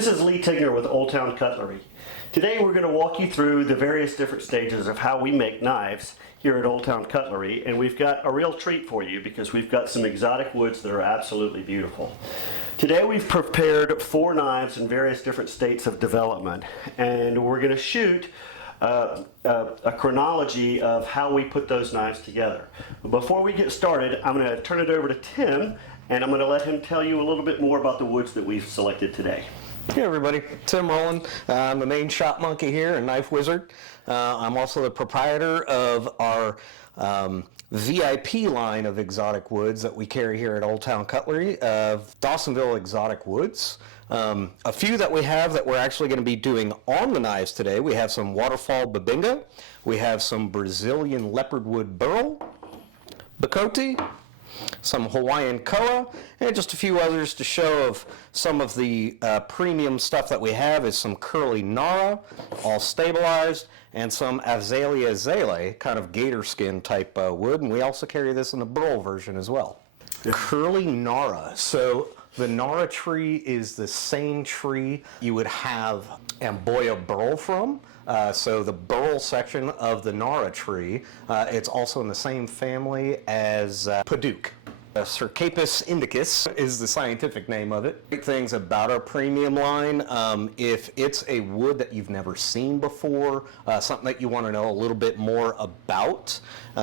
This is Tigner with Olde Towne Cutlery. Today we're going to walk you through the various different stages of how we make knives here at Olde Towne Cutlery, and we've got a real treat for you because we've got some exotic woods that are absolutely beautiful. Today we've prepared 4 knives in various different states of development, and we're going to shoot a chronology of how we put those knives together. But before we get started, I'm going to turn it over to Tim, and I'm going to let him tell you a little bit more about the woods that we've selected today. Hey everybody, Tim Rowland. I'm the main shop monkey here and Knife Wizard. I'm also the proprietor of our VIP line of exotic woods that we carry here at Olde Towne Cutlery, Dawsonville Exotic Woods. A few that we have that we're actually going to be doing on the knives today. We have some waterfall babinga, we have some Brazilian leopardwood burl, bacote, some Hawaiian koa, and just a few others to show of some of the premium stuff that we have is some curly nara, all stabilized, and some azalea zale, kind of gator skin type wood, and we also carry this in the burl version as well. Curly nara. So the nara tree is the same tree you would have Amboya burl from. So the burl section of the nara tree, it's also in the same family as Paduke. Cercapis indicus is the scientific name of it. Great things about our premium line, if it's a wood that you've never seen before, something that you want to know a little bit more about,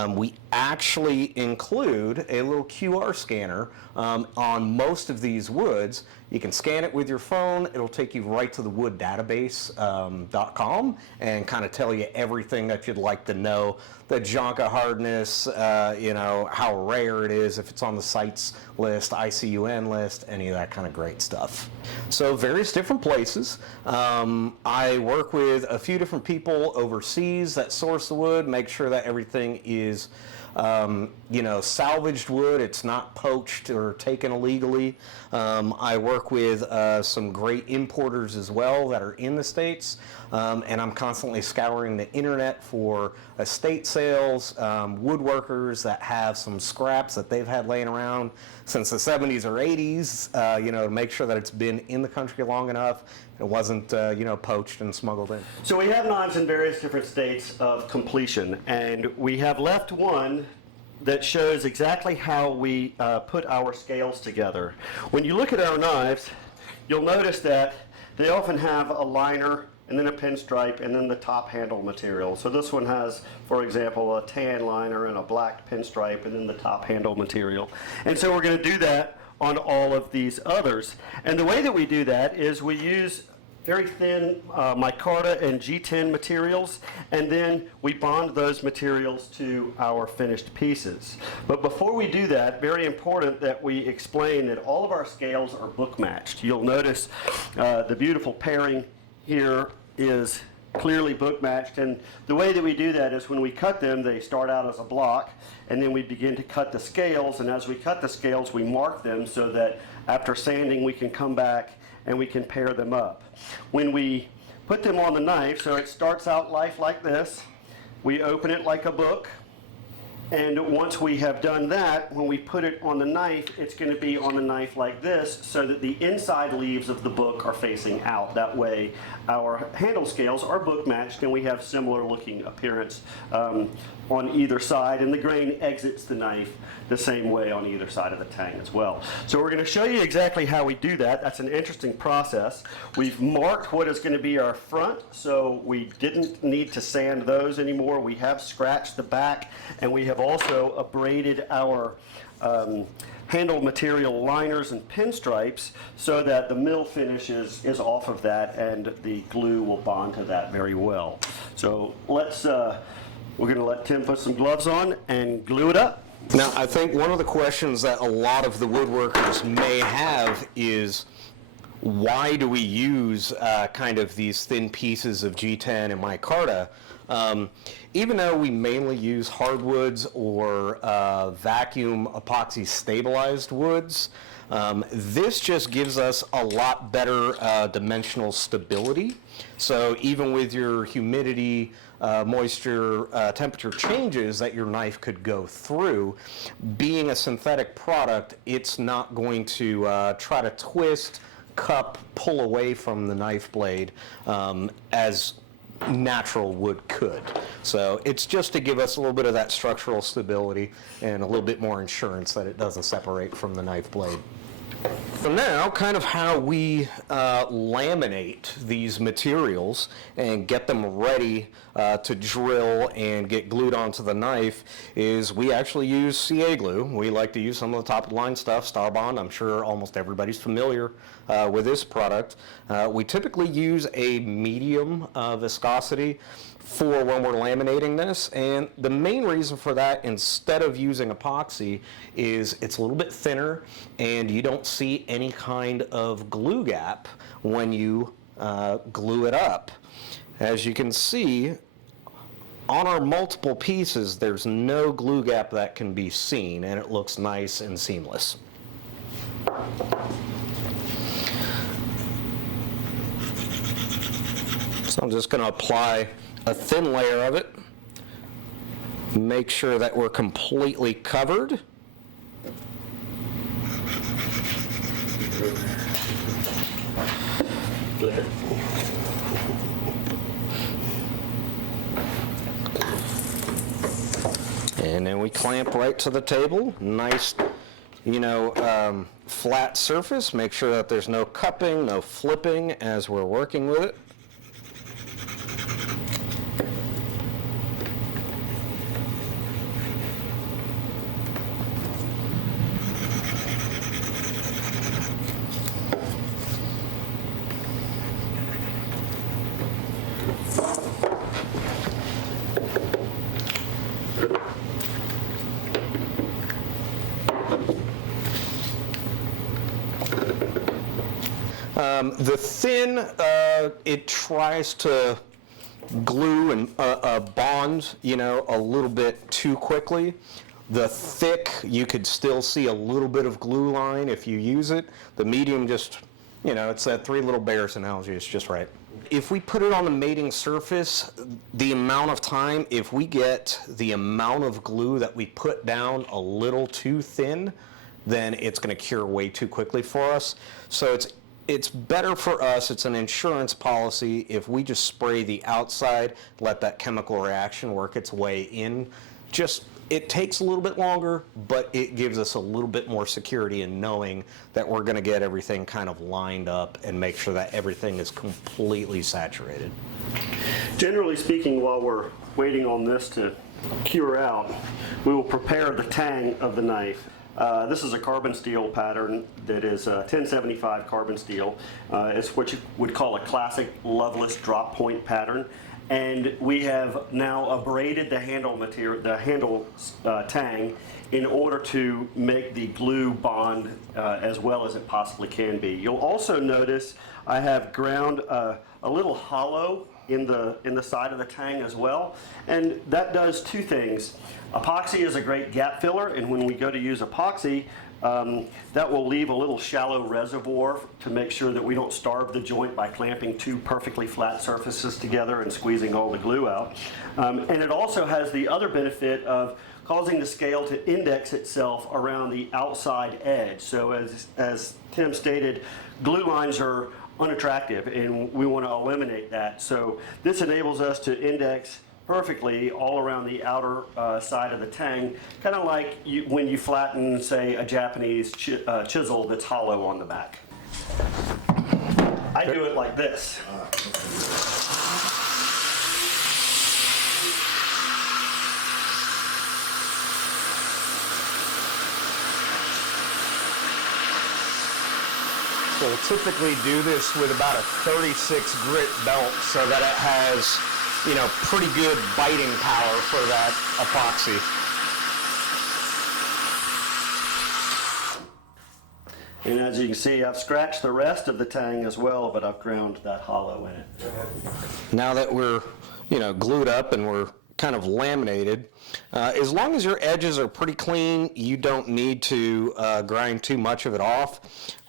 we actually include a little QR scanner on most of these woods. You can scan it with your phone. It'll take you right to the wooddatabase.com and kind of tell you everything that you'd like to know. The jonka hardness, you know, how rare it is, if it's on the CITES list, ICUN list, any of that kind of great stuff. So various different places. I work with a few different people overseas that source the wood, make sure that everything is you know, salvaged wood. It's not poached or taken illegally. I work with some great importers as well that are in the States, and I'm constantly scouring the internet for estate sales, woodworkers that have some scraps that they've had laying around since the 70s or 80s, you know, to make sure that it's been in the country long enough. It wasn't, you know, poached and smuggled in. So we have knives in various different states of completion, and we have left one that shows exactly how we put our scales together. When you look at our knives, you'll notice that they often have a liner and then a pinstripe and then the top handle material. So this one has, for example, a tan liner and a black pinstripe and then the top handle material. And so we're going to do that on all of these others. And the way that we do that is we use very thin micarta and G10 materials, and then we bond those materials to our finished pieces. But before we do that, very important that we explain that all of our scales are book matched. You'll notice the beautiful pairing here is clearly book matched, and the way that we do that is when we cut them, they start out as a block, and then we begin to cut the scales, and as we cut the scales, we mark them so that after sanding we can come back and we can pair them up. When we put them on the knife, so it starts out life like this, we open it like a book, and once we have done that, when we put it on the knife, it's going to be on the knife like this so that the inside leaves of the book are facing out. That way our handle scales are book matched and we have similar looking appearance on either side, and the grain exits the knife the same way on either side of the tang as well. So we're going to show you exactly how we do that. That's an interesting process. We've marked what is going to be our front, so we didn't need to sand those anymore. We have scratched the back, and we have also abraded our handle material liners and pinstripes so that the mill finish is off of that and the glue will bond to that very well. So let's we're going to let Tim put some gloves on and glue it up. Now, I think one of the questions that a lot of the woodworkers may have is, why do we use kind of these thin pieces of G10 and micarta? Even though we mainly use hardwoods or vacuum epoxy stabilized woods, this just gives us a lot better dimensional stability. So even with your humidity, moisture, temperature changes that your knife could go through, being a synthetic product, it's not going to try to twist, cup pull away from the knife blade as natural wood could. So it's just to give us a little bit of that structural stability and a little bit more insurance that it doesn't separate from the knife blade. So now, kind of how we laminate these materials and get them ready to drill and get glued onto the knife is we actually use CA glue. We like to use some of the top-of-the-line stuff, Starbond. I'm sure almost everybody's familiar with this product. We typically use a medium viscosity for when we're laminating this, and the main reason for that, instead of using epoxy, is it's a little bit thinner and you don't see any kind of glue gap when you glue it up. As you can see, on our multiple pieces, there's no glue gap that can be seen, and it looks nice and seamless. So I'm just going to apply a thin layer of it, make sure that we're completely covered. And then we clamp right to the table. Nice, flat surface. Make sure that there's no cupping, no flipping as we're working with it. The thin, it tries to glue and bond, a little bit too quickly. The thick, you could still see a little bit of glue line if you use it. The medium just, it's that three little bears analogy. It's just right. If we put it on the mating surface, the amount of time, if we get the amount of glue that we put down a little too thin, then it's going to cure way too quickly for us. So it's better for us, it's an insurance policy, if we just spray the outside, let that chemical reaction work its way in. It takes a little bit longer, but it gives us a little bit more security in knowing that we're going to get everything kind of lined up and make sure that everything is completely saturated. Generally speaking, while we're waiting on this to cure out, we will prepare the tang of the knife. This is a carbon steel pattern that is 1075 carbon steel. It's what you would call a classic Loveless drop point pattern. And we have now abraded the handle material, the handle tang, in order to make the glue bond as well as it possibly can be. You'll also notice I have ground a little hollow in the side of the tang as well, and that does two things. Epoxy is a great gap filler, and when we go to use epoxy, that will leave a little shallow reservoir to make sure that we don't starve the joint by clamping two perfectly flat surfaces together and squeezing all the glue out. And it also has the other benefit of causing the scale to index itself around the outside edge. So as Tim stated, glue lines are unattractive, and we want to eliminate that. So this enables us to index perfectly all around the outer side of the tang, kind of like when you flatten, say, a Japanese chisel that's hollow on the back. I do it like this. We'll typically do this with about a 36 grit belt so that it has, pretty good biting power for that epoxy. And as you can see, I've scratched the rest of the tang as well, but I've ground that hollow in it. Now that we're, glued up and we're kind of laminated, as long as your edges are pretty clean, you don't need to grind too much of it off.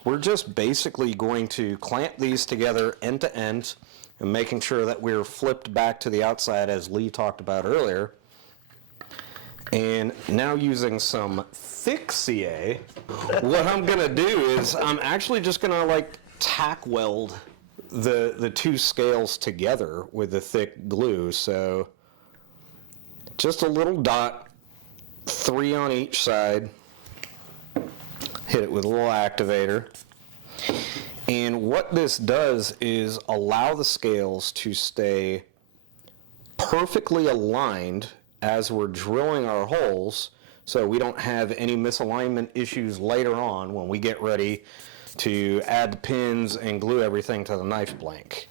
We're just basically going to clamp these together end to end and making sure that we're flipped back to the outside, as Lee talked about earlier. And now, using some thick CA, what I'm going to do is I'm actually just going to tack weld the two scales together with the thick glue. So just a little dot, 3 on each side. Hit it with a little activator. And what this does is allow the scales to stay perfectly aligned as we're drilling our holes, so we don't have any misalignment issues later on when we get ready to add the pins and glue everything to the knife blank.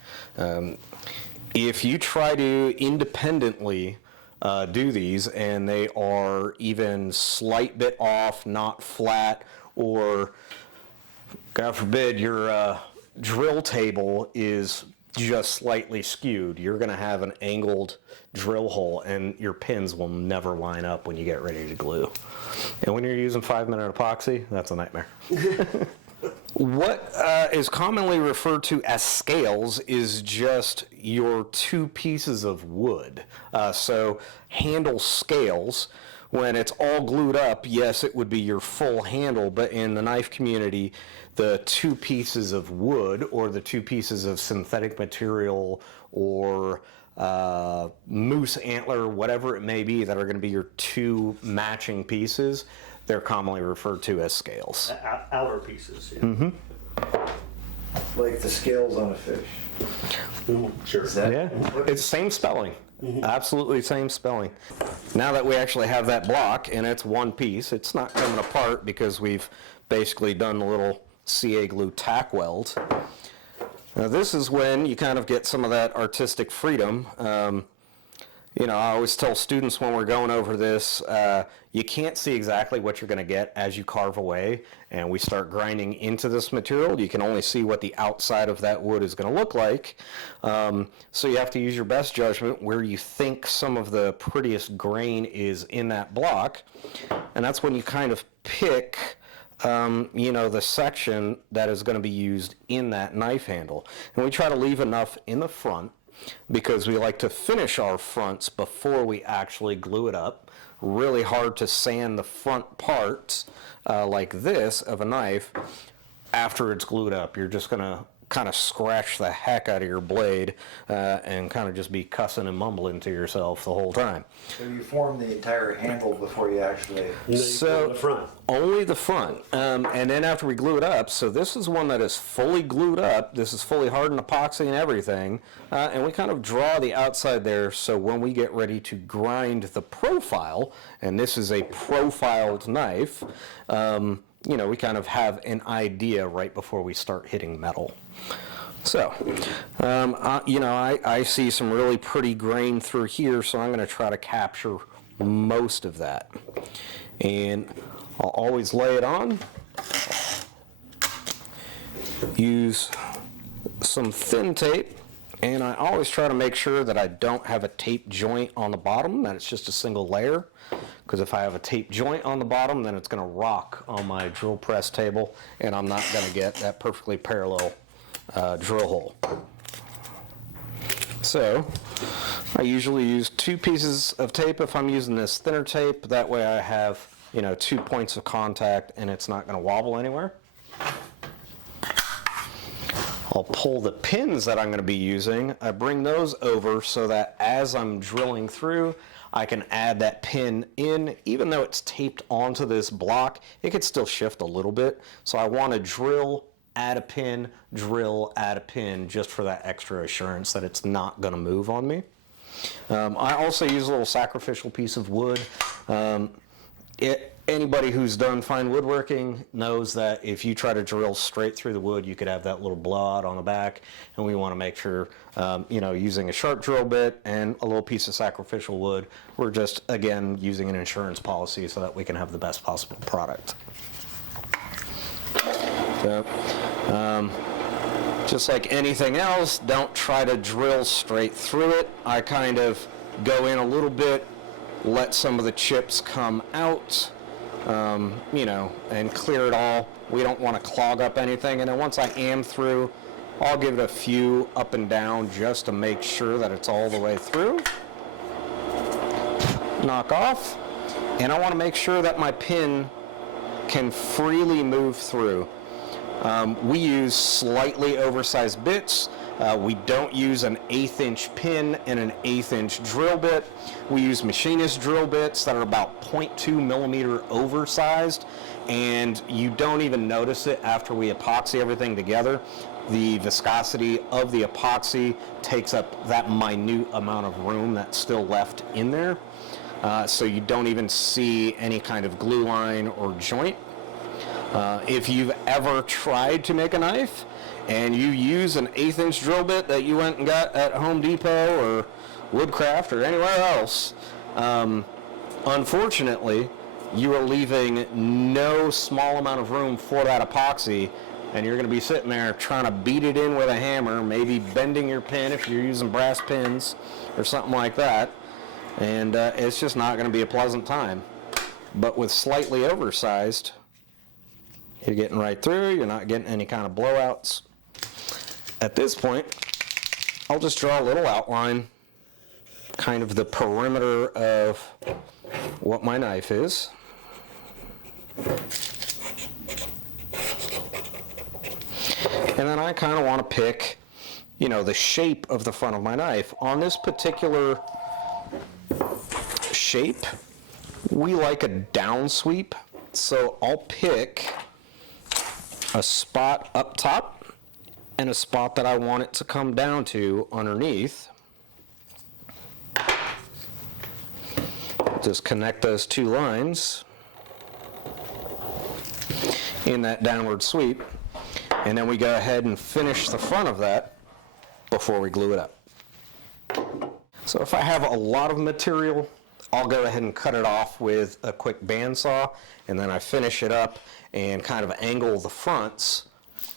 If you try to independently do these and they are even slight bit off, not flat, or God forbid your drill table is just slightly skewed, you're going to have an angled drill hole and your pins will never line up when you get ready to glue. And when you're using 5-minute epoxy, that's a nightmare. What is commonly referred to as scales is just your 2 pieces of wood. So handle scales, when it's all glued up, yes, it would be your full handle, but in the knife community, the 2 pieces of wood or the 2 pieces of synthetic material or moose antler, whatever it may be, that are going to be your 2 matching pieces, they're commonly referred to as scales. Outer pieces. Yeah. Mm-hmm. Like the scales on a fish. Sure. Yeah, it's same spelling. Mm-hmm. Absolutely same spelling. Now that we actually have that block and it's one piece, it's not coming apart because we've basically done a little CA glue tack weld. Now this is when you kind of get some of that artistic freedom. You know, I always tell students when we're going over this, you can't see exactly what you're going to get as you carve away and we start grinding into this material. You can only see what the outside of that wood is going to look like. So you have to use your best judgment where you think some of the prettiest grain is in that block. And that's when you kind of pick, you know, the section that is going to be used in that knife handle. And we try to leave enough in the front because we like to finish our fronts before we actually glue it up. Really hard to sand the front parts like this of a knife after it's glued up. You're just going to kind of scratch the heck out of your blade and kind of just be cussing and mumbling to yourself the whole time. So you form the entire handle before you actually... So the front. Only the front. And then after we glue it up, so this is one that is fully glued up. This is fully hardened epoxy and everything. And we kind of draw the outside there so when we get ready to grind the profile, and this is a profiled knife, you know, we kind of have an idea right before we start hitting metal. So, you know, I see some really pretty grain through here, so I'm going to try to capture most of that. And I'll always lay it on. Use some thin tape, and I always try to make sure that I don't have a tape joint on the bottom, that it's just a single layer. Because if I have a tape joint on the bottom, then it's going to rock on my drill press table, and I'm not going to get that perfectly parallel drill hole. So I usually use 2 pieces of tape if I'm using this thinner tape. That way I have, you know, 2 points of contact, and it's not going to wobble anywhere. I'll pull the pins that I'm going to be using. I bring those over so that as I'm drilling through, I can add that pin in. Even though it's taped onto this block, it could still shift a little bit. So I want to drill, add a pin, drill, add a pin, just for that extra assurance that it's not going to move on me. I also use a little sacrificial piece of wood. Anybody who's done fine woodworking knows that if you try to drill straight through the wood, you could have that little blowout on the back, and we want to make sure, you know, using a sharp drill bit and a little piece of sacrificial wood, we're just, again, using an insurance policy so that we can have the best possible product. So, just like anything else, don't try to drill straight through it. I kind of go in a little bit, let some of the chips come out, you know, and clear it all. We don't want to clog up anything. And then once I am through, I'll give it a few up and down just to make sure that it's all the way through. Knock off. And I want to make sure that my pin can freely move through. We use slightly oversized bits. We don't use an 1/8 inch pin and an 1/8 inch drill bit. We use machinist drill bits that are about 0.2 millimeter oversized, and you don't even notice it after we epoxy everything together. The viscosity of the epoxy takes up that minute amount of room that's still left in there, so you don't even see any kind of glue line or joint. If you've ever tried to make a knife and you use an 1/8 inch drill bit that you went and got at Home Depot or Woodcraft or anywhere else, unfortunately, you are leaving no small amount of room for that epoxy, and you're going to be sitting there trying to beat it in with a hammer, maybe bending your pin if you're using brass pins or something like that, and it's just not going to be a pleasant time. But with slightly oversized, you're getting right through, you're not getting any kind of blowouts. At this point, I'll just draw a little outline, kind of the perimeter of what my knife is. And then I kind of want to pick, the shape of the front of my knife. On this particular shape, we like a down sweep, so I'll pick a spot up top and a spot that I want it to come down to underneath. Just connect those two lines in that downward sweep, and then we go ahead and finish the front of that before we glue it up. So if I have a lot of material, I'll go ahead and cut it off with a quick bandsaw, and then I finish it up and kind of angle the fronts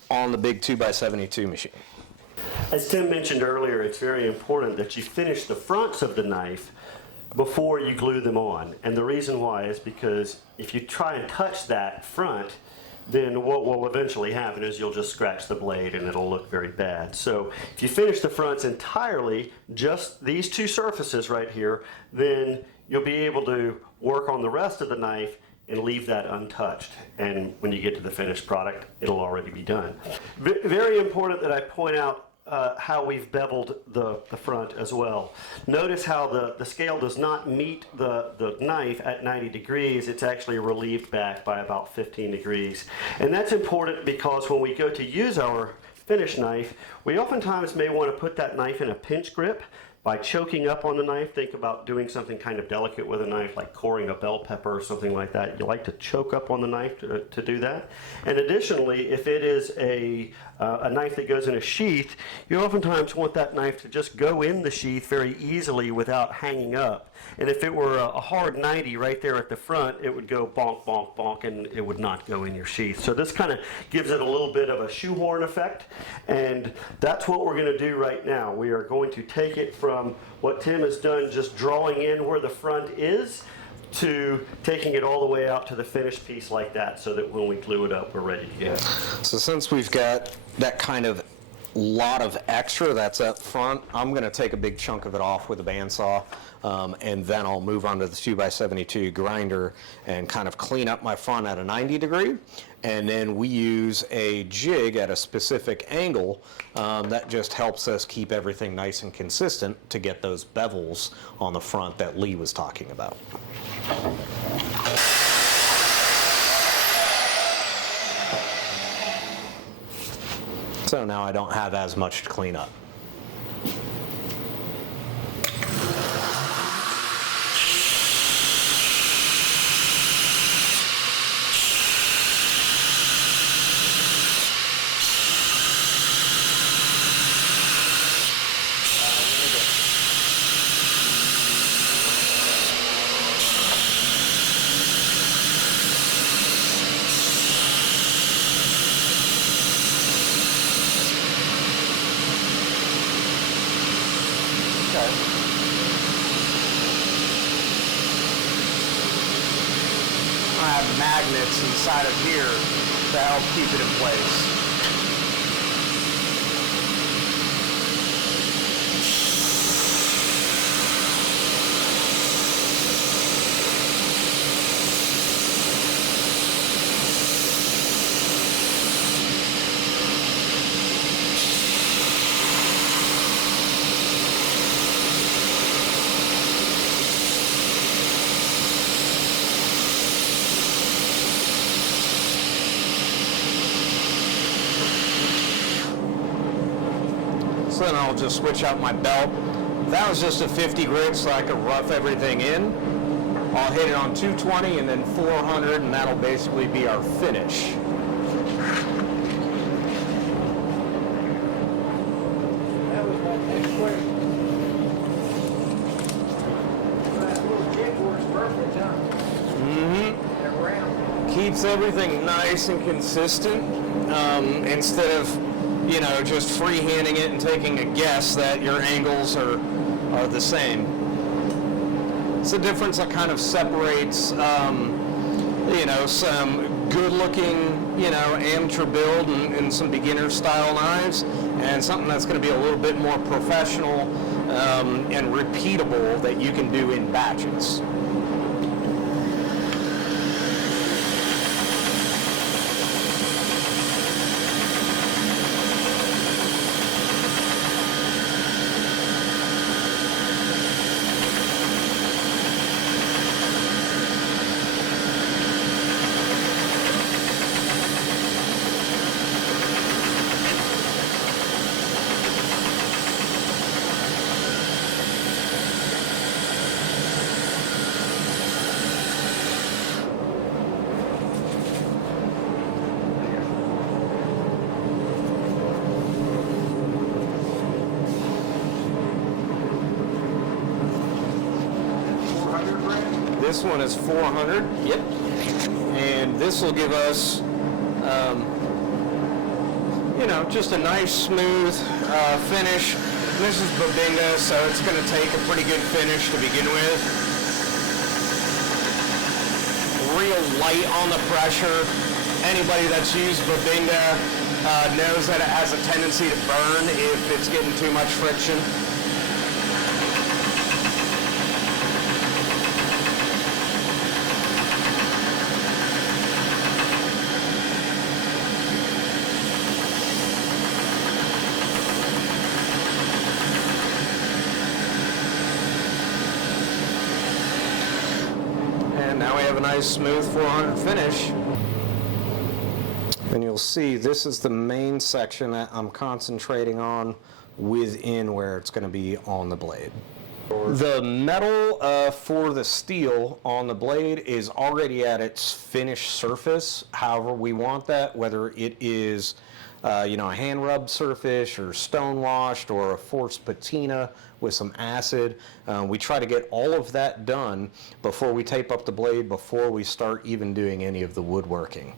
on the big 2x72 machine. As Tim mentioned earlier, it's very important that you finish the fronts of the knife before you glue them on. And the reason why is because if you try and touch that front, then what will eventually happen is you'll just scratch the blade and it'll look very bad. So if you finish the fronts entirely, just these two surfaces right here, then you'll be able to work on the rest of the knife and leave that untouched. And when you get to the finished product, it'll already be done. Very important that I point out how we've beveled the front as well. Notice how the scale does not meet the knife at 90 degrees. It's actually relieved back by about 15 degrees. And that's important because when we go to use our finished knife, we oftentimes may want to put that knife in a pinch grip. By choking up on the knife, think about doing something kind of delicate with a knife, like coring a bell pepper or something like that. You like to choke up on the knife to do that. And additionally, if it is a knife that goes in a sheath, you oftentimes want that knife to just go in the sheath very easily without hanging up. And if it were a hard 90 right there at the front, it would go bonk, bonk, bonk, and it would not go in your sheath. So this kind of gives it a little bit of a shoehorn effect, and that's what we're going to do right now. We are going to take it from what Tim has done, just drawing in where the front is, to taking it all the way out to the finished piece like that, so that when we glue it up, we're ready to go. So since we've got that kind of lot of extra that's up front, I'm going to take a big chunk of it off with a bandsaw, and then I'll move on to the 2x72 grinder and kind of clean up my front at a 90 degree, and then we use a jig at a specific angle that just helps us keep everything nice and consistent to get those bevels on the front that Lee was talking about. So now I don't have as much to clean up. I have magnets inside of here to help keep it in place. So then I'll just switch out my belt. That was just a 50 grit so I could rough everything in. I'll hit it on 220 and then 400, and that'll basically be our finish. That was my next question. That little jig works perfect, huh? Mm-hmm. That round. Keeps everything nice and consistent, instead of, you know, just freehanding it and taking a guess that your angles are the same. It's the difference that kind of separates, you know, some good-looking, you know, amateur build and some beginner-style knives, and something that's going to be a little bit more professional and repeatable that you can do in batches. This one is 400. Yep. And this will give us, you know, just a nice smooth finish. This is Babinga, so it's going to take a pretty good finish to begin with. Real light on the pressure. Anybody that's used Babinga knows that it has a tendency to burn if it's getting too much friction. Now we have a nice smooth 400 finish. And you'll see this is the main section that I'm concentrating on within where it's going to be on the blade. The metal for the steel on the blade is already at its finished surface. However we want that, whether it is you know, a hand rubbed surface or stone washed or a forced patina with some acid. We try to get all of that done before we tape up the blade, before we start even doing any of the woodworking.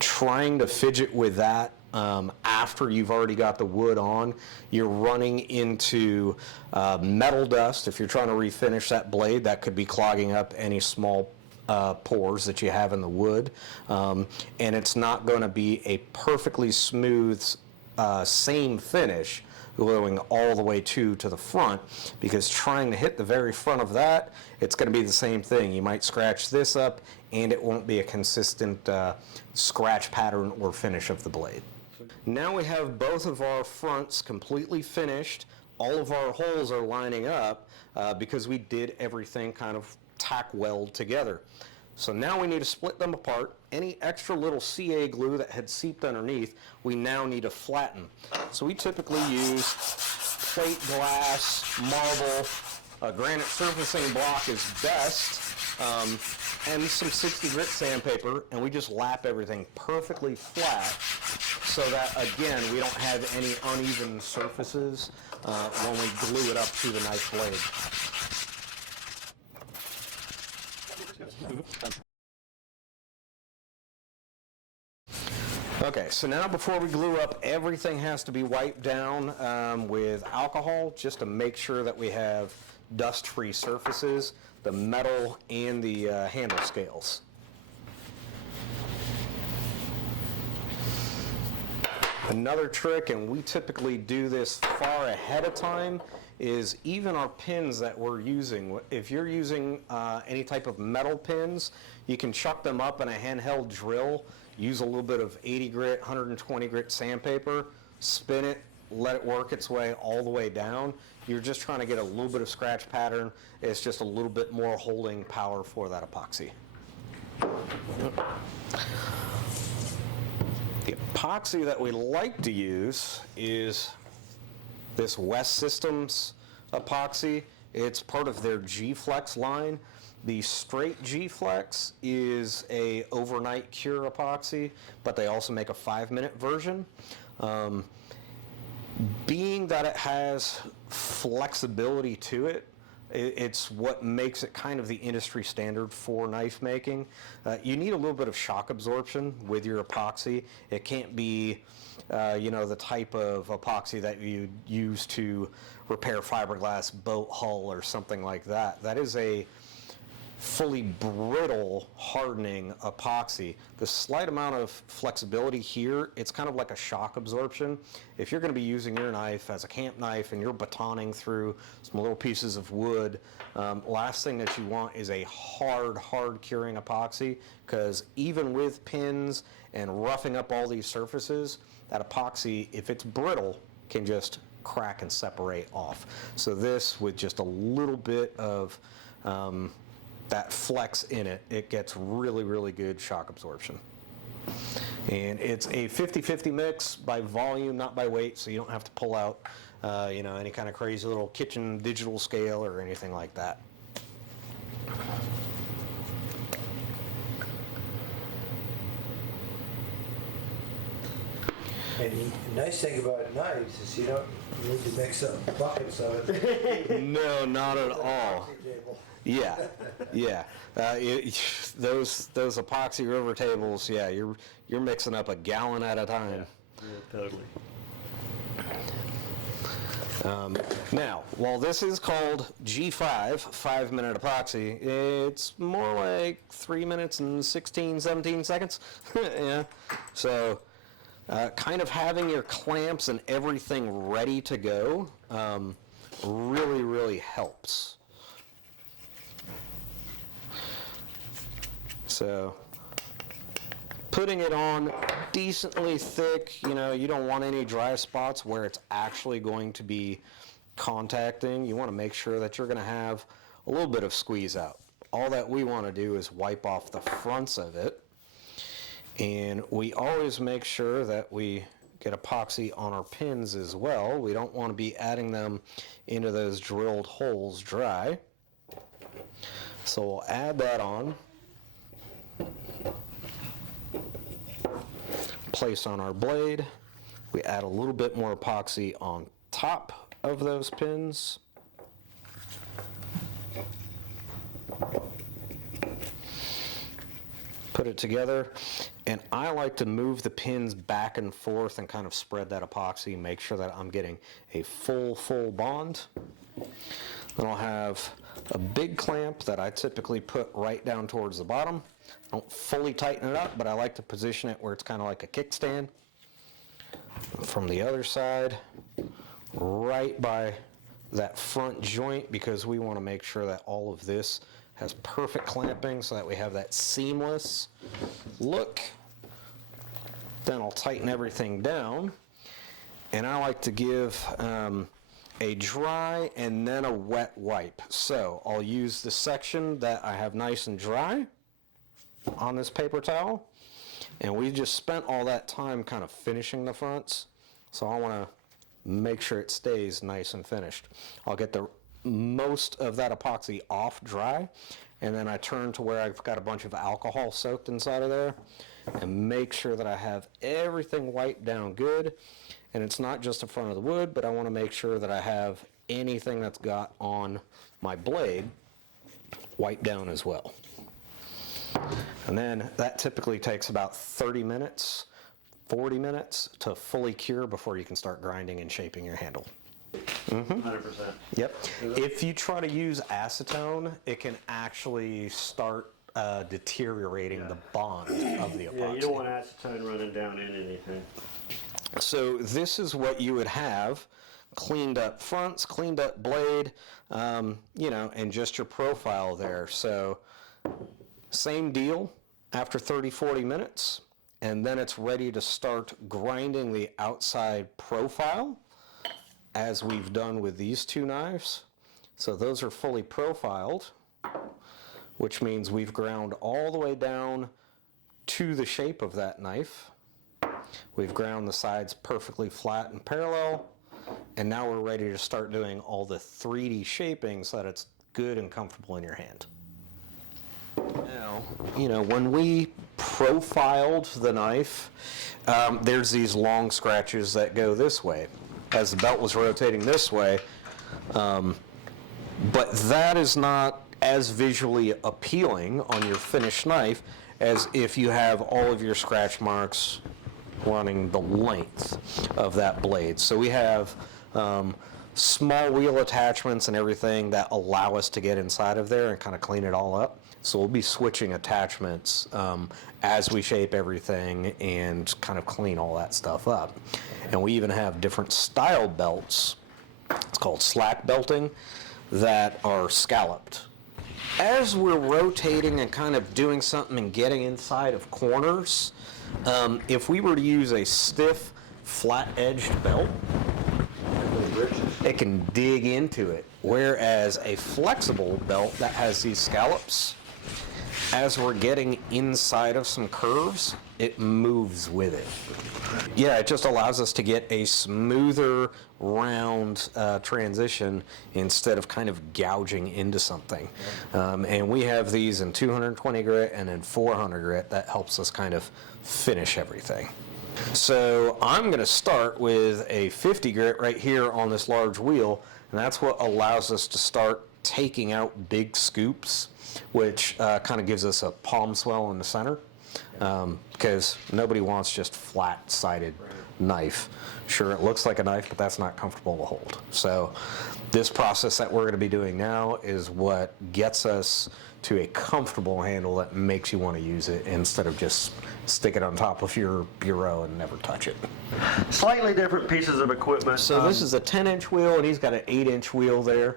Trying to fidget with that after you've already got the wood on, you're running into metal dust. If you're trying to refinish that blade, that could be clogging up any small pores that you have in the wood, and it's not going to be a perfectly smooth same finish going all the way to the front, because trying to hit the very front of that, it's going to be the same thing. You might scratch this up and it won't be a consistent scratch pattern or finish of the blade. Now we have both of our fronts completely finished. All of our holes are lining up because we did everything kind of tack weld together. So now we need to split them apart. Any extra little CA glue that had seeped underneath, we now need to flatten. So we typically use plate glass, marble, granite surfacing block is best, and some 60 grit sandpaper, and we just lap everything perfectly flat so that, again, we don't have any uneven surfaces when we glue it up to the knife blade. Okay, so now before we glue up, everything has to be wiped down with alcohol just to make sure that we have dust-free surfaces, the metal and the handle scales. Another trick, and we typically do this far ahead of time, is even our pins that we're using. If you're using any type of metal pins, you can chuck them up in a handheld drill, use a little bit of 80 grit, 120 grit sandpaper, spin it, let it work its way all the way down. You're just trying to get a little bit of scratch pattern. It's just a little bit more holding power for that epoxy. The epoxy that we like to use is this West Systems epoxy. It's part of their G-Flex line. The straight G-Flex is a overnight cure epoxy, but they also make a 5-minute version. Being that it has flexibility to it, it's what makes it kind of the industry standard for knife making. You need a little bit of shock absorption with your epoxy. It can't be, the type of epoxy that you use to repair fiberglass boat hull or something like that. That is a fully brittle hardening epoxy. The slight amount of flexibility here, it's kind of like a shock absorption. If you're going to be using your knife as a camp knife and you're batoning through some little pieces of wood, last thing that you want is a hard curing epoxy, because even with pins and roughing up all these surfaces, that epoxy, if it's brittle, can just crack and separate off. So this, with just a little bit of that flex in it, it gets really good shock absorption. And it's a 50-50 mix by volume, not by weight, so you don't have to pull out any kind of crazy little kitchen digital scale or anything like that. And the nice thing about knives is you don't need to mix up buckets of it. No, not at all. Epoxy table. Yeah. Those epoxy river tables, yeah, you're mixing up a gallon at a time. Yeah, totally. Now, while this is called G5, 5-minute epoxy, it's more like 3 minutes and 16, 17 seconds. Yeah. So, kind of having your clamps and everything ready to go really helps. So, putting it on decently thick, you don't want any dry spots where it's actually going to be contacting. You want to make sure that you're going to have a little bit of squeeze out. All that we want to do is wipe off the fronts of it. And we always make sure that we get epoxy on our pins as well. We don't want to be adding them into those drilled holes dry. So we'll add that on. Place on our blade. We add a little bit more epoxy on top of those pins. Put it together, and I like to move the pins back and forth and kind of spread that epoxy, make sure that I'm getting a full bond. Then I'll have a big clamp that I typically put right down towards the bottom. I don't fully tighten it up, but I like to position it where it's kind of like a kickstand. From the other side, right by that front joint, because we want to make sure that all of this has perfect clamping so that we have that seamless look. Then I'll tighten everything down, and I like to give a dry and then a wet wipe. So I'll use the section that I have nice and dry on this paper towel, and we just spent all that time kind of finishing the fronts, so I want to make sure it stays nice and finished. I'll get the most of that epoxy off dry, and then I turn to where I've got a bunch of alcohol soaked inside of there and make sure that I have everything wiped down good. And it's not just in front of the wood, but I want to make sure that I have anything that's got on my blade wiped down as well. And then that typically takes about 30 minutes, 40 minutes to fully cure before you can start grinding and shaping your handle. 100%. Yep. If you try to use acetone, it can actually start deteriorating the bond of the epoxy. Yeah, you don't want acetone running down in anything. So this is what you would have: cleaned up fronts, cleaned up blade, and just your profile there. So same deal after 30-40 minutes, and then it's ready to start grinding the outside profile, as we've done with these two knives. So those are fully profiled, which means we've ground all the way down to the shape of that knife. We've ground the sides perfectly flat and parallel, And now we're ready to start doing all the 3D shaping so that it's good and comfortable in your hand. Now, when we profiled the knife, there's these long scratches that go this way as the belt was rotating this way. But that is not as visually appealing on your finished knife as if you have all of your scratch marks running the length of that blade. So we have small wheel attachments and everything that allow us to get inside of there and kind of clean it all up. So we'll be switching attachments as we shape everything and kind of clean all that stuff up. And we even have different style belts, it's called slack belting, that are scalloped. As we're rotating and kind of doing something and getting inside of corners, if we were to use a stiff, flat-edged belt, it can dig into it. Whereas a flexible belt that has these scallops, as we're getting inside of some curves, it moves with it. Yeah, it just allows us to get a smoother, round transition instead of kind of gouging into something. And we have these in 220 grit and in 400 grit. That helps us kind of finish everything. So I'm going to start with a 50 grit right here on this large wheel, and that's what allows us to start taking out big scoops, which kind of gives us a palm swell in the center, because nobody wants just flat-sided knife. Sure, it looks like a knife, but that's not comfortable to hold. So this process that we're going to be doing now is what gets us to a comfortable handle that makes you want to use it instead of just stick it on top of your bureau and never touch it. Slightly different pieces of equipment. So this is a 10-inch wheel, and he's got an 8-inch wheel there.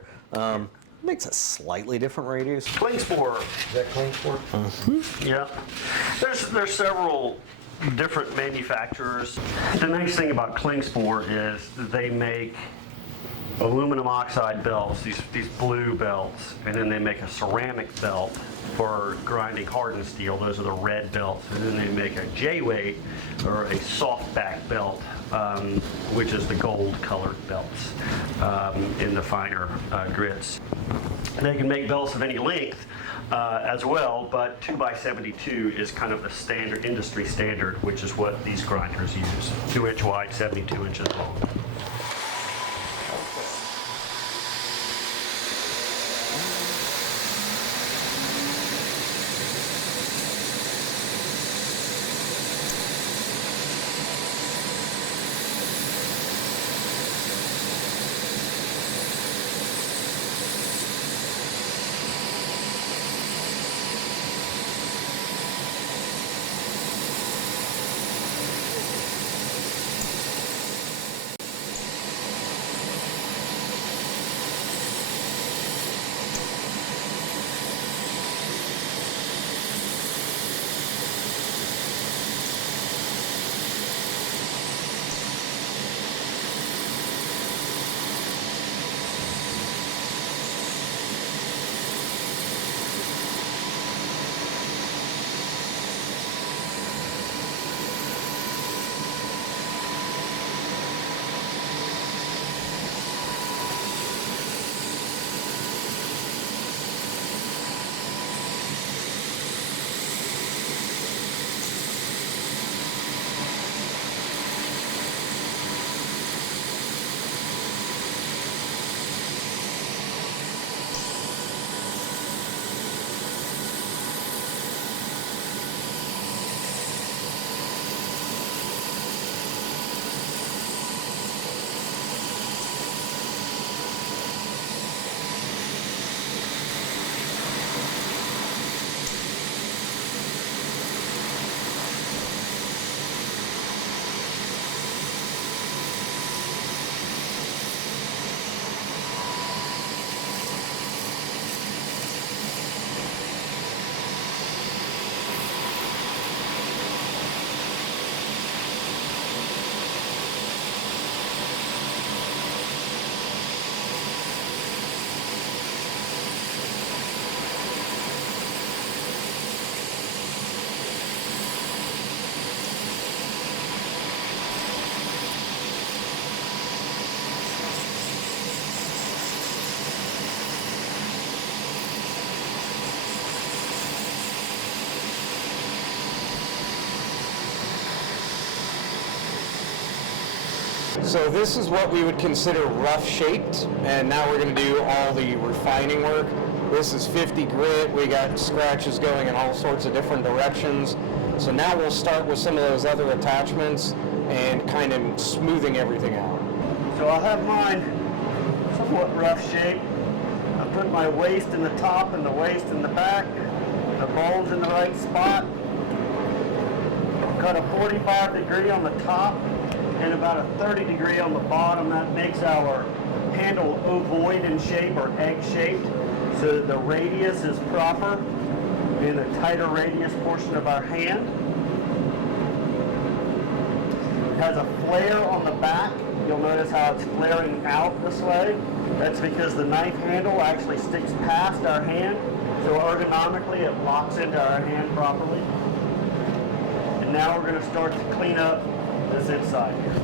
Makes a slightly different radius. Klingspor. Is that Klingspor? Yeah. There's several different manufacturers. The nice thing about Klingspor is they make aluminum oxide belts, these blue belts, and then they make a ceramic belt for grinding hardened steel. Those are the red belts. And then they make a J-weight or a soft back belt, which is the gold colored belts in the finer grits. They can make belts of any length as well, but 2x72 is kind of the standard, industry standard, which is what these grinders use. 2-inch wide, 72 inches long. So this is what we would consider rough shaped, and now we're going to do all the refining work. This is 50 grit. We got scratches going in all sorts of different directions. So now we'll start with some of those other attachments and kind of smoothing everything out. So I have mine somewhat rough shape. I put my waist in the top and the waist in the back, the bulge in the right spot. Cut a 45 degree on the top and about a 30 degree on the bottom. That makes our handle ovoid in shape or egg shaped, so that the radius is proper in the tighter radius portion of our hand. It has a flare on the back. You'll notice how it's flaring out this way. That's because the knife handle actually sticks past our hand, so ergonomically it locks into our hand properly. And now we're going to start to clean up this inside here.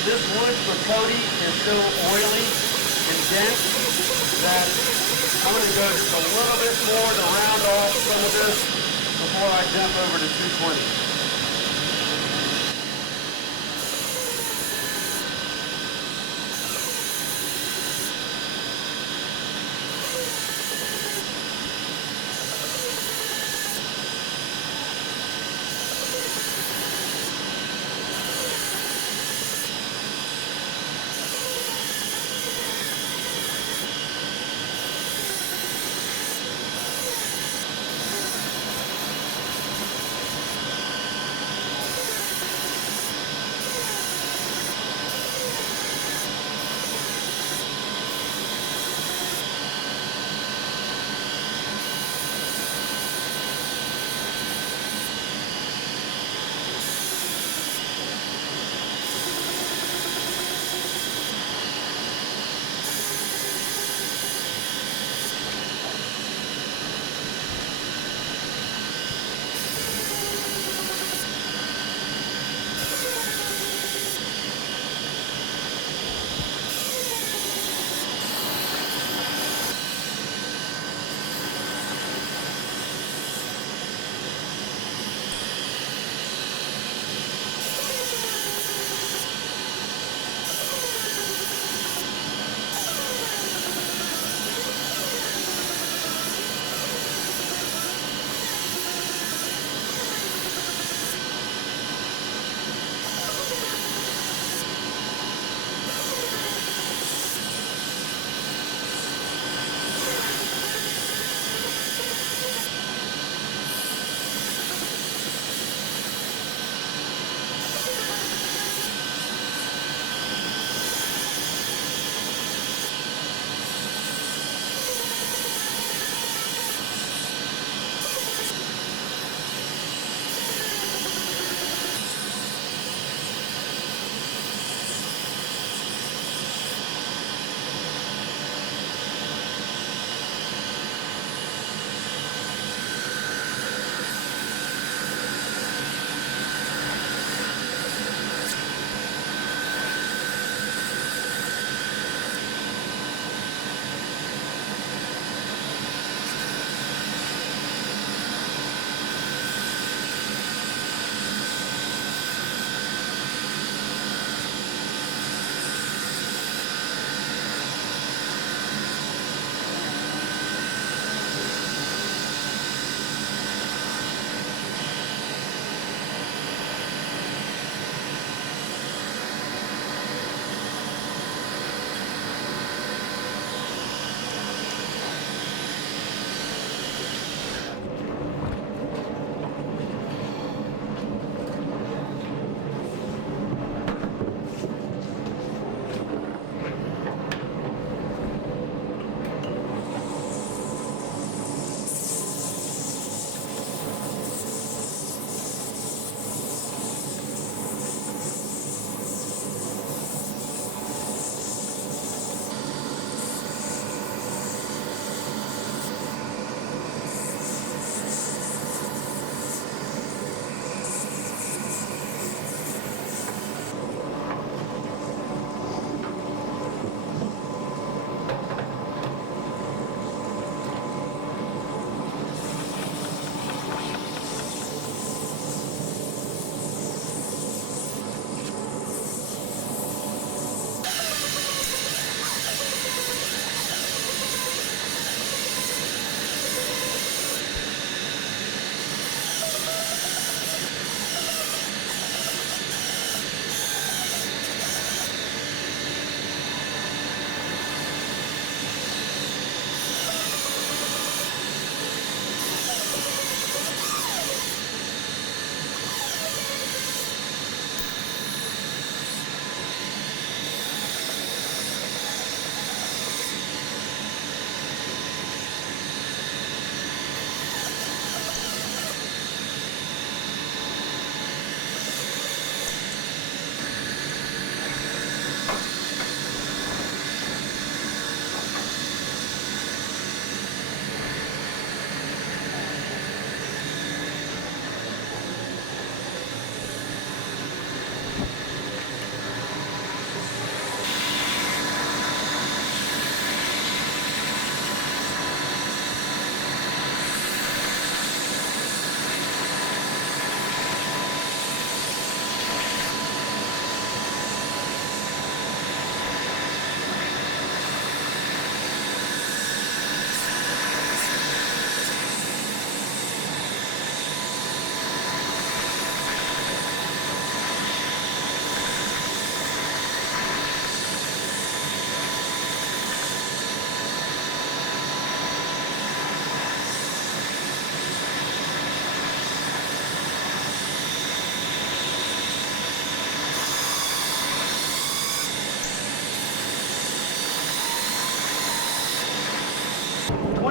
This wood for coating is so oily and dense that I'm going to go just a little bit more to round off some of this before I jump over to 220.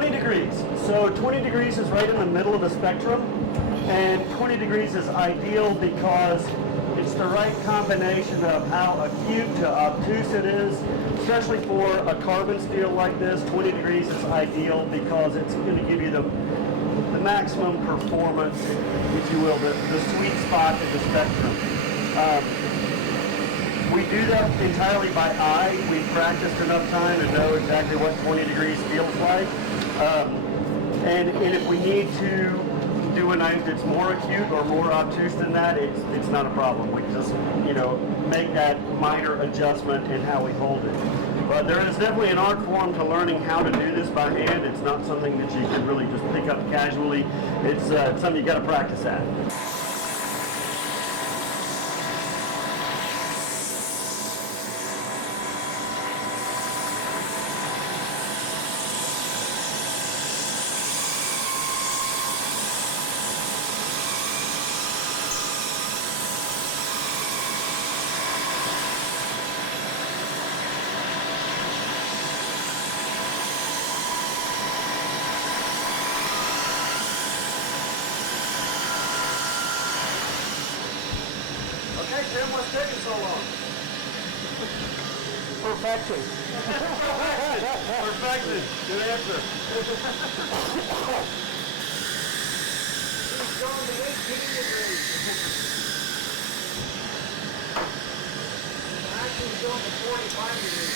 20 degrees. So 20 degrees is right in the middle of the spectrum, and 20 degrees is ideal because it's the right combination of how acute to obtuse it is, especially for a carbon steel like this. 20 degrees is ideal because it's going to give you the maximum performance, if you will, the sweet spot in the spectrum. We do that entirely by eye. We've practiced enough time to know exactly what 20 degrees feels like. And if we need to do a knife that's more acute or more obtuse than that, it's not a problem. We just, make that minor adjustment in how we hold it. But there is definitely an art form to learning how to do this by hand. It's not something that you can really just pick up casually. It's something you got to practice at. Okay, Tim, what's taking so long? Perfection. Perfection. Good answer. It's going to 18 degrees. Actually, it's going to 45 degrees.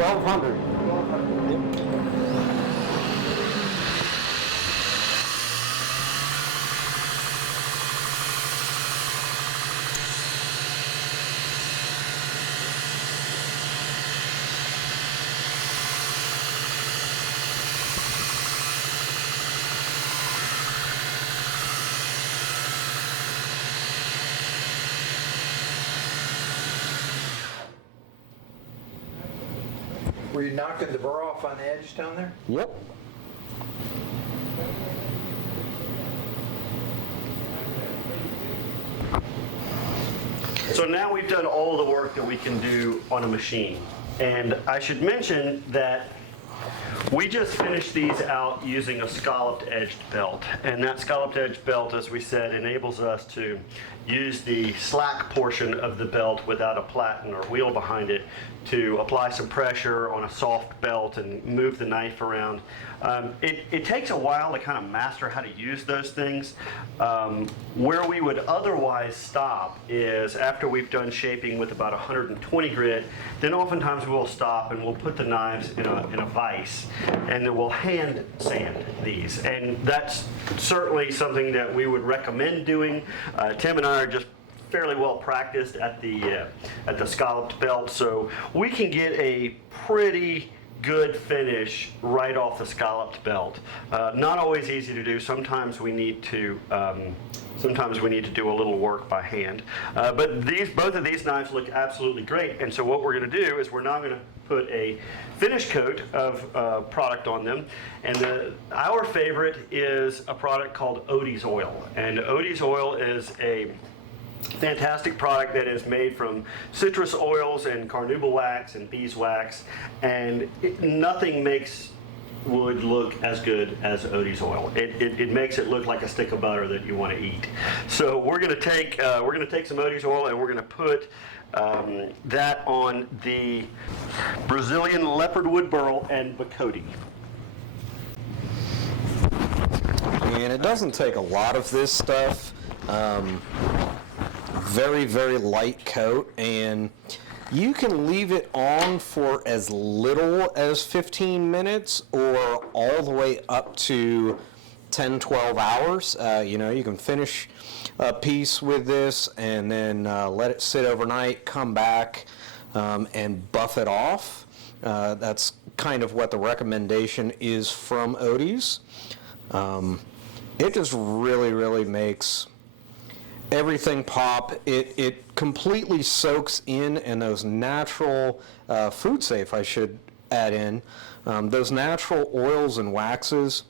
$1,200. Were you knocking the burr off on the edge down there? Yep. So now we've done all the work that we can do on a machine. And I should mention that we just finished these out using a scalloped edged belt. And that scalloped edged belt, as we said, enables us to use the slack portion of the belt without a platen or wheel behind it to apply some pressure on a soft belt and move the knife around. It takes a while to kind of master how to use those things. Where we would otherwise stop is after we've done shaping with about 120 grit, then oftentimes we'll stop and we'll put the knives in a vise, and then we'll hand sand these. And that's certainly something that we would recommend doing. Tim and I are just fairly well practiced at the scalloped belt, so we can get a pretty good finish right off the scalloped belt. Not always easy to do. Sometimes we need to do a little work by hand. But both of these knives look absolutely great. And so what we're going to do is we're now going to put a finish coat of product on them. And our favorite is a product called Olde's Oil. And Olde's Oil is a fantastic product that is made from citrus oils and carnauba wax and beeswax, and nothing makes wood look as good as Olde's Oil. It makes it look like a stick of butter that you want to eat. So we're going to take some Olde's Oil and we're going to put that on the Brazilian leopard wood burl and Bacote. And it doesn't take a lot of this stuff. Very, very light coat, and you can leave it on for as little as 15 minutes or all the way up to 10, 12 hours. You can finish a piece with this and then let it sit overnight, come back and buff it off. That's kind of what the recommendation is from Olde's. It just really, really makes everything pop. It completely soaks in, and those natural food safe, I should add in, those natural oils and waxes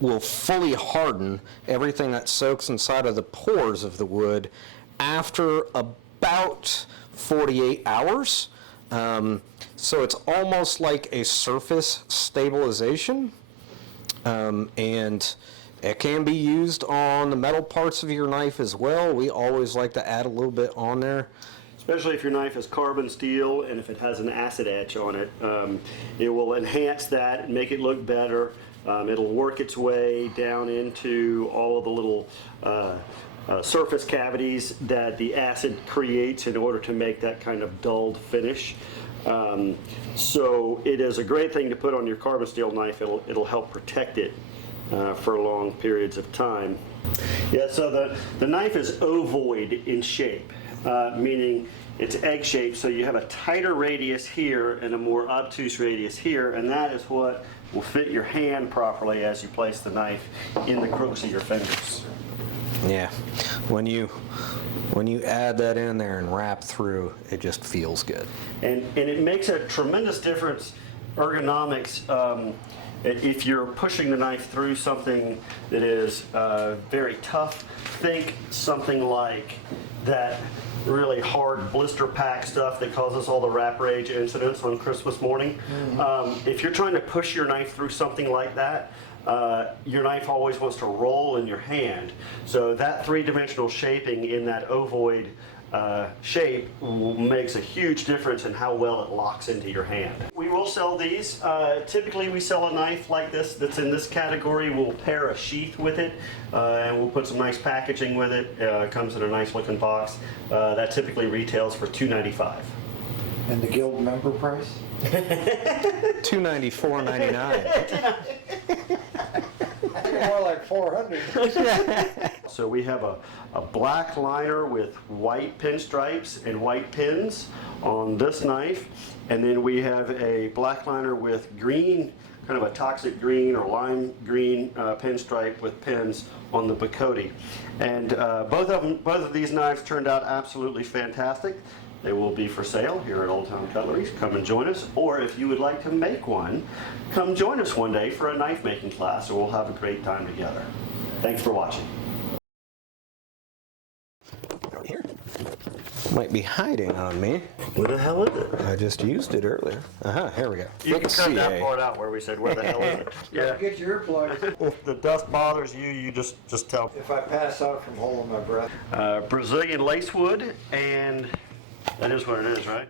will fully harden everything that soaks inside of the pores of the wood after about 48 hours. So it's almost like a surface stabilization, and it can be used on the metal parts of your knife as well. We always like to add a little bit on there. Especially if your knife is carbon steel and if it has an acid etch on it. It will enhance that and make it look better. It'll work its way down into all of the little surface cavities that the acid creates in order to make that kind of dulled finish. So it is a great thing to put on your carbon steel knife. It'll help protect it for long periods of time. Yeah, so the knife is ovoid in shape, meaning it's egg-shaped, so you have a tighter radius here and a more obtuse radius here, and that is what will fit your hand properly as you place the knife in the crooks of your fingers. Yeah, when you add that in there and wrap through, it just feels good. And it makes a tremendous difference ergonomics. If you're pushing the knife through something that is very tough, think something like that really hard blister pack stuff that causes all the wrap rage incidents on Christmas morning. If you're trying to push your knife through something like that, your knife always wants to roll in your hand. So that three-dimensional shaping in that ovoid shape makes a huge difference in how well it locks into your hand. We will sell these. Typically we sell a knife like this that's in this category. We'll pair a sheath with it and we'll put some nice packaging with it. It comes in a nice looking box. That typically retails for $2.95. And the guild member price? $294.99. More like 400. So we have a black liner with white pinstripes and white pins on this knife, and then we have a black liner with green, kind of a toxic green or lime green pinstripe with pins on the Bacote. And both of these knives turned out absolutely fantastic. They will be for sale here at Olde Towne Cutlery. Come and join us, or if you would like to make one, come join us one day for a knife making class, and we'll have a great time together. Thanks for watching. Here. Might be hiding on me. Where the hell is it? I just used it earlier. Here we go. You can cut that part out where we said, where the hell is it? Yeah. Get your earplugs. If the dust bothers you, you just tell. If I pass out from holding my breath. Brazilian lacewood, and that is what it is, right?